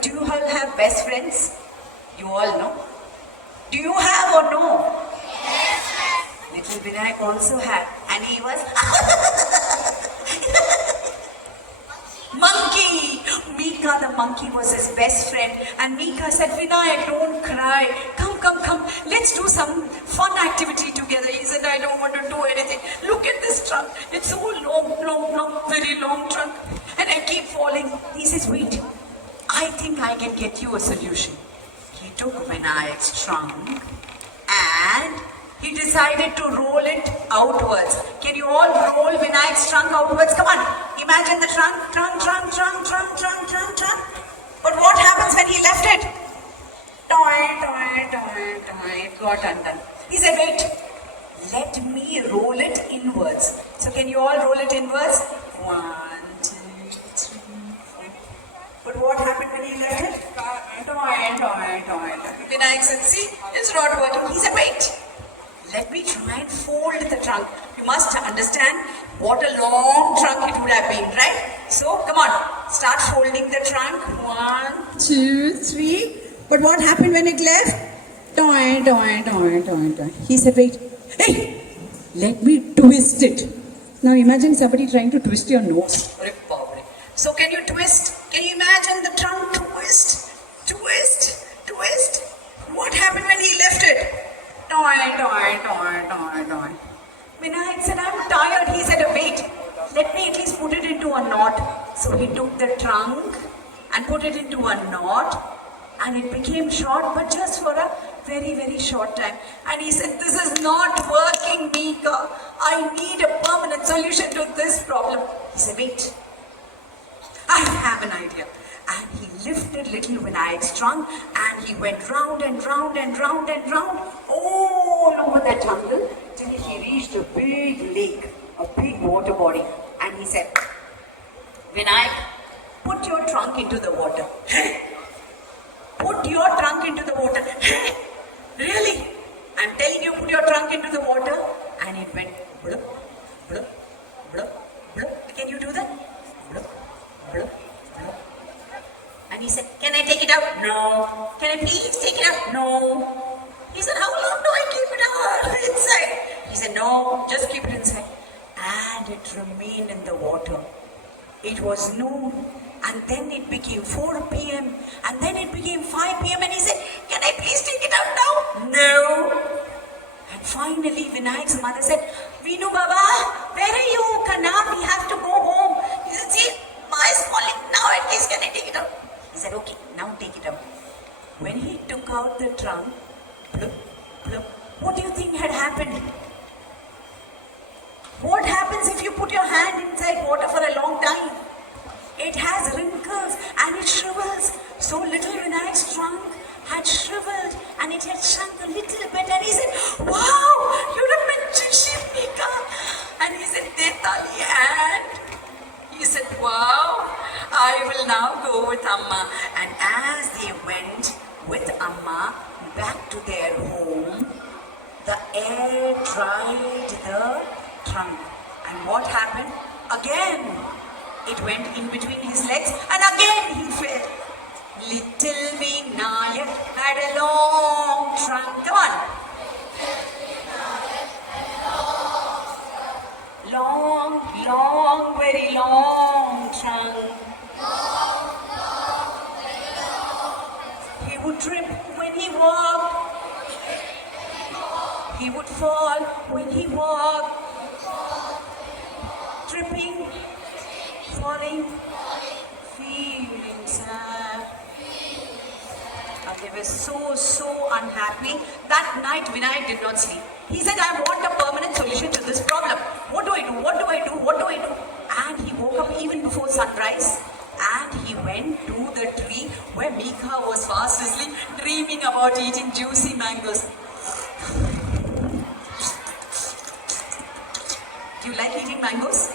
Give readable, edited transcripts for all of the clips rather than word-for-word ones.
But do you all have best friends? You all know. Do you have or no? Little Vinayak also had, and he was monkey. Mika the monkey was his best friend, and Mika said, Vinayak, don't cry. Come. Let's do some fun activity together. He said, I don't want to do anything. Look at this trunk. It's so long, very long trunk. And I keep falling. He says, wait, I think I can get you a solution. He took Vinayak's trunk and he decided to roll it outwards. Can you all roll Vinayak's trunk outwards? Come on. Imagine the trunk. But what happens when he left it? It got undone. He said, wait, let me roll it inwards. So can you all roll it inwards? 1, 2, 3, 4. But what happened when he left it? Vinayak said, see, it's not working. He said, wait, let me try and fold the trunk. You must understand what a long trunk it would have been, right? So, come on, start folding the trunk. 1, 2, 3. But what happened when it left? He said, wait, hey, let me twist it. Now imagine somebody trying to twist your nose. So can you twist? Can you imagine the trunk twist? What happened when he left it? Vinayak said, I'm tired. He said, wait, let me at least put it into a knot. So he took the trunk and put it into a knot, and it became short, but just for a very, very short time. And he said, this is not working, Mika. I need a permanent solution to this problem. He said, wait, I have an idea. And he lifted little Vinayak's trunk and he went round and round all over that jungle till he reached a big lake, a big water body. And he said, Vinayak, put your trunk into the water. Put your trunk into the water. Really? I'm telling you, put your trunk into the water. And it went blup, blup, blup, blup. Can you do that? Blup, blup, blup. And he said, can I take it out? No. Can I please take it out? No. He said, how long do I keep it out inside? He said, no, just keep it inside. And it remained in the water. It was noon, and then it became 4 p.m. and then it became 5 p.m. and he said, can I please take it out now? No. And finally Vinayak's mother said, Vinu Baba, where are you? Now we have to go home. He said, see, Ma is falling. Now at least can I take it out? He said, okay, now take it out. When he took out the trunk, plup, plup, what do you think had happened? What happens if you put your hand inside water for a long time? It has wrinkles and it shrivels. So little Vinayak's trunk had shriveled and it had shrunk a little bit. And he said, wow, you're a magician, Mika. And he said, Detali. And he said, wow, I will now go with Amma. And as they went with Amma back to their home, the air dried the trunk. And what happened? Again, it went in between his legs and again he fell. Little Vinayak had a long trunk. Come on. Long, very long trunk. He would trip when he walked. He would fall when he walked. Tripping, falling, feeling sad. And they were so unhappy. That night Vinayak did not sleep. He said, I want a permanent solution to this problem. What do I do? And he woke up even before sunrise. And he went to the tree where Mika was fast asleep, dreaming about eating juicy mangoes. Do you like eating mangoes?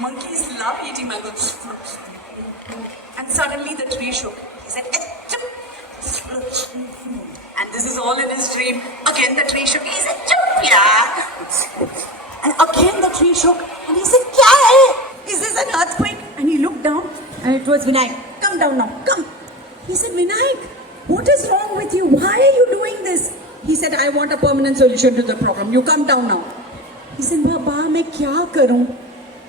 Monkeys love eating mangoes. And suddenly the tree shook. He said, and this is all in his dream. Again the tree shook. He said, and again the tree shook. And he said, Kya hai? Is this an earthquake? And he looked down and it was Vinayak. Come down now, come. He said, Vinayak, what is wrong with you? Why are you doing this? He said, I want a permanent solution to the problem. You come down now. He said, Baba, मैं क्या करूं?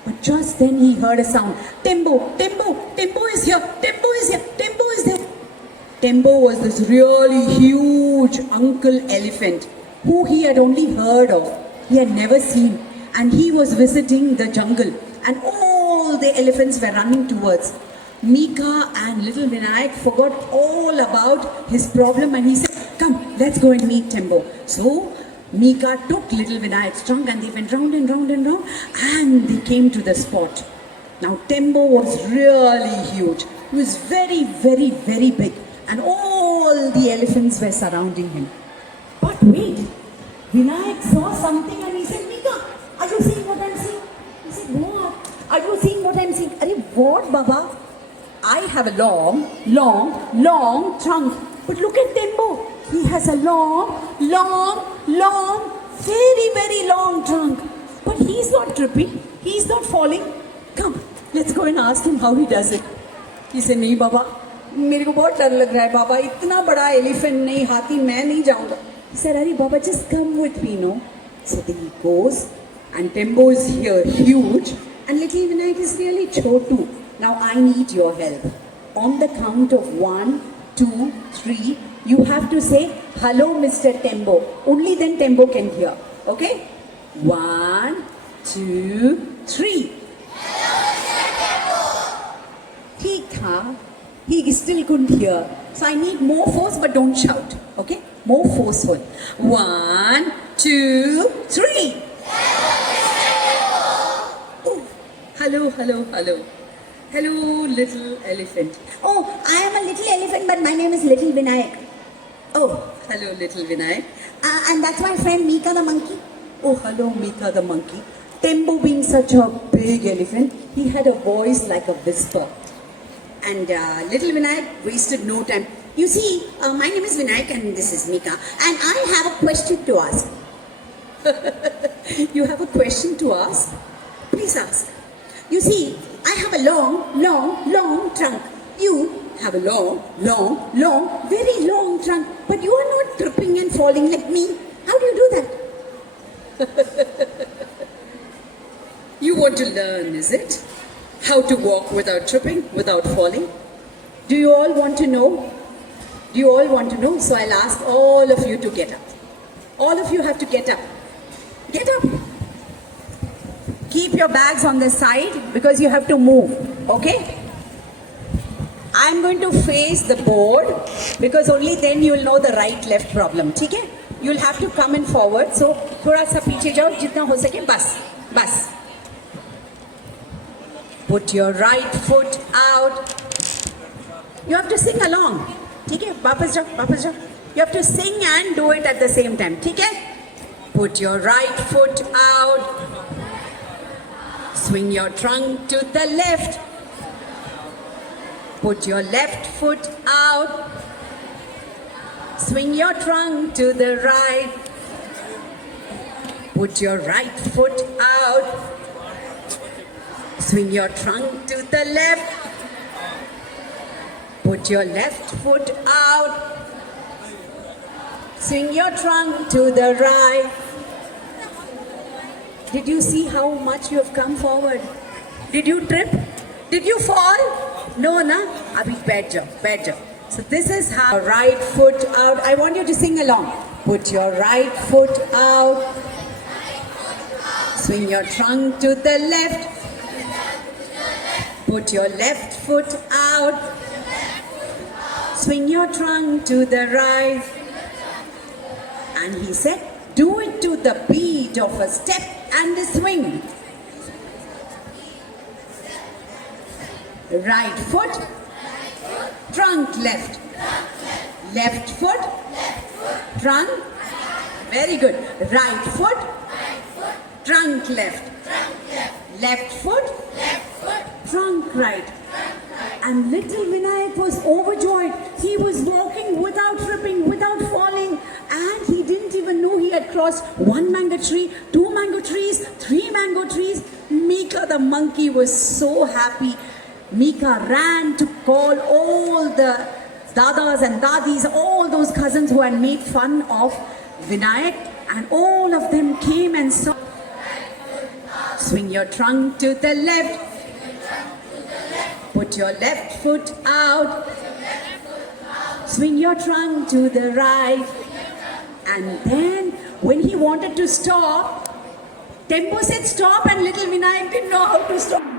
But just then he heard a sound. Tembo, Tembo, Tembo is here. Tembo is here. Tembo is there. Tembo was this really huge uncle elephant who he had only heard of. He had never seen. And he was visiting the jungle. And all the elephants were running towards. Mika and little Vinayak forgot all about his problem and he said, come, let's go and meet Tembo. So Mika took little Vinayak's trunk and they went round and round and round and they came to the spot. Now Tembo was really huge. He was very, very, very big and all the elephants were surrounding him. But wait, Vinayak saw something and he said, Mika, are you seeing what I'm seeing? He said, what? Are you seeing what I'm seeing? Arey, what, Baba? I have a long, long, long trunk. But look at Tembo. He has a long, long, long, very, very long trunk. But he's not tripping. He's not falling. Come, let's go and ask him how he does it. He said, नहीं बाबा, मेरे को बहुत डर लग रहा है बाबा. इतना बड़ा elephant नहीं, हाथी मैं नहीं जाऊँगा. He said, अरे बाबा, just come with me, no? So then he goes, and Tembo is here, huge, and little Vinayak is really chotu. Now I need your help. On the count of 1, 2, 3, you have to say, hello, Mr. Tembo. Only then Tembo can hear. Okay? 1, 2, 3. He still couldn't hear. So I need more force, but don't shout. Okay? More forceful. 1, 2, 3. Oh, hello, hello, hello. Hello, little elephant. Oh, I am a little elephant, but my name is Little Vinayak. Oh, hello, little Vinayak. And that's my friend Mika the monkey. Oh, hello, Mika the monkey. Tembo being such a big elephant, he had a voice like a whisper. And little Vinayak wasted no time. You see, my name is Vinayak and this is Mika. And I have a question to ask. You have a question to ask? Please ask. You see, I have a long, long, long trunk. You have a long, long, long, very long trunk. But you are not tripping and falling like me. How do you do that? You want to learn, is it? How to walk without tripping, without falling? Do you all want to know? Do you all want to know? So I'll ask all of you to get up. All of you have to get up. Get up. Keep your bags on the side because you have to move. Okay? I'm going to face the board because only then you will know the right-left problem. Okay? You'll have to come in forward. So, थोड़ा सा पीछे जाओ जितना हो सके बस. Bas. Put your right foot out. You have to sing along. ठीक है? वापस जाओ, वापस जाओ. You have to sing and do it at the same time. ठीक है? Put your right foot out. Swing your trunk to the left. Put your left foot out. Swing your trunk to the right. Put your right foot out. Swing your trunk to the left. Put your left foot out. Swing your trunk to the right. Did you see how much you have come forward? Did you trip? Did you fall? No, na? Abhi baith jao, baith jao. So this is how right foot out. I want you to sing along. Put your right foot out. Swing your trunk to the left. Put your left foot out. Swing your trunk to the right. And he said, do it to the beat of a step and a swing. Right foot, trunk left. Left foot, trunk. Very good. Right foot, trunk left. Left foot, trunk right. And little Vinayak was overjoyed. He was walking without tripping, without falling. And he didn't even know he had crossed 1 mango tree, 2 mango trees, 3 mango trees. Mika the monkey was so happy. Mika ran to call all the dadas and dadis, all those cousins who had made fun of Vinayak, and all of them came and saw. Swing your trunk to the left. Put your left foot out. Swing your trunk to the right. And then when he wanted to stop, Tempo said stop, and little Vinayak didn't know how to stop.